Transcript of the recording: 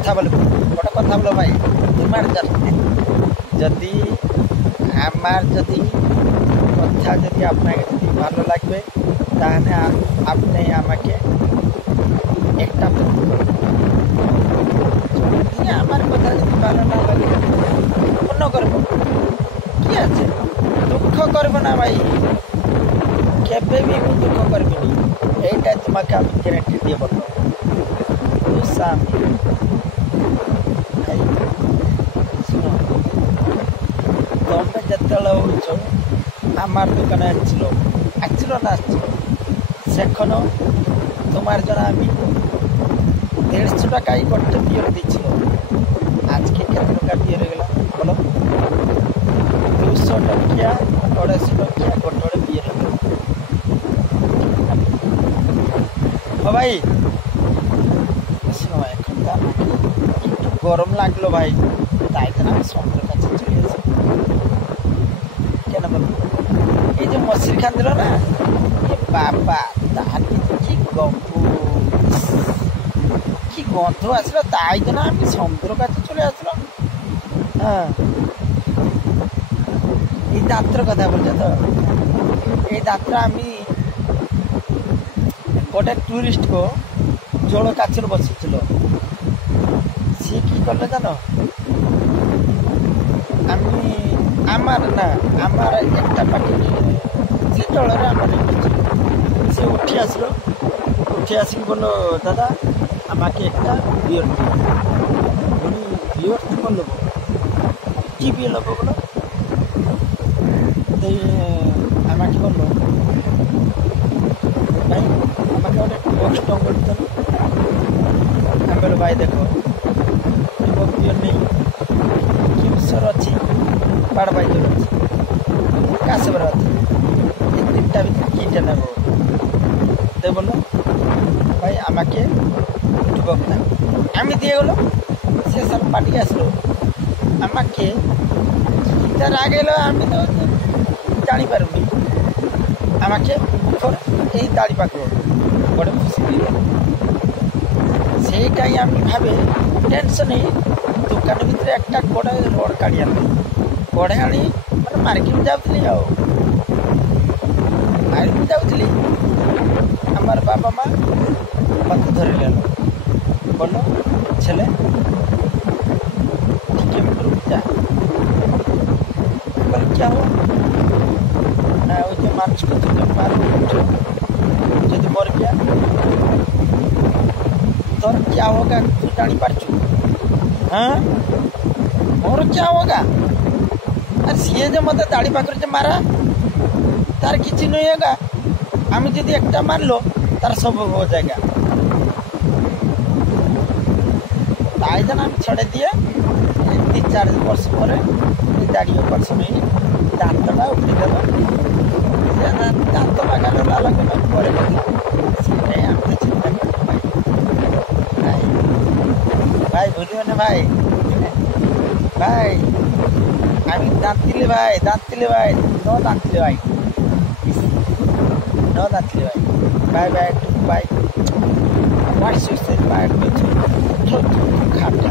কথা বলবো ভাই তোমার যদি আমার যদি কথা যদি আপনাকে যদি ভালো লাগবে তাহলে আপনি আমাকে একটা আমার কথা যদি ভালো না লাগে অন্য করবো কি আছে দুঃখ করবো না ভাই কেবে भी ମୁଁ ଦୁଃଖ କରିବିନି এইটা তোমাকে আমি গ্যারান্টি দিয়ে বলবো ତମେ ଯେତେବେଳେ ହଉଛ আমার দোকানে আসছিল না আসছিল সেখানে তোমার জন্য আমি 150 টাকায় করতে বিয়ার দিয়েছিল আজকে কত টাকা বিয়ার গেল বলো 200 টাকা 250 টাকা গোটে বিয়ার গেল ও ভাই শোনো এখন একটু গরম লাগলো ভাই তাই তো আমি সমুদ্রের কাছে চলে আসি কেন বলো এই যে মশির খান দিল না এ বাবা তার কি গন্ধ আসলো তাই তো না আমি সমুদ্রের কাছে চলে আসলাম হ্যাঁ এই দাঁতটার কথা বলছো তো এই দাঁতটা আমি গোটে টুরিস্ট কো জল কাছের বসেছিল সে কি করলে জানো আমার একটা পাখি সে জলের আমার সে উঠে আসি বললো দাদা আমাকে একটা বিয়ার দিন উনি বিয়ার তোমার নেবো কি বিয়ে নেবো বলো আমাকে বললো ভাই আমাকে অনেক বক্স টং করতে হবে আমি বলো ভাই দেখো বিয়ার নেই কিমসর ଅଛି বাড়বাইজর ଅଛି কাশবর ଅଛି এই তিনটা ভিতরে কিটা নেব তো বললো ভাই আমাকে যুবক না আমি দিয়ে গেলো সে সব পার্টি আসলো আমাকে তার আগে এলো আমি তো জানিপারুনি আমাকে এই দাড়ি পাকড় বড় খুশি দিল সেইটাই আমি ভাবে টেনশনে দোকানের ভিতরে একটা গোড়ে রড কাঢ়ি আনি গোড়ে আনি মানে মার্কেট যাଉଥିଲି ଆଉ ମାର୍କେଟ ଯାଉଥିଲି আমার বাবা মা মতো ধরে গেল বললো ছেলে ठीक है रुक जा बोले क्या हुआ ना वो जो मार्च को तुझे मार यदि मर गया तो क्या होगा तू जानी पार्चू हाँ और क्या होगा अरे सी जो मत दाढ़ी पाखर जो मारा तार किसी नहीं होगा आम यदि एक मारलो तार सब हो जाएगा ताई जन आम छड़े दिए 3-4 वर्ष पर दाढ़ी ऑपरेशन नहीं दाँतटा उठीदेल दाँत लगाले लाल पड़े से चिंता कर भाई भूलियो ना भाई আমি দাঁতলে ভাই নো দাঁতলে ভাই bye what's your cell bye খাটা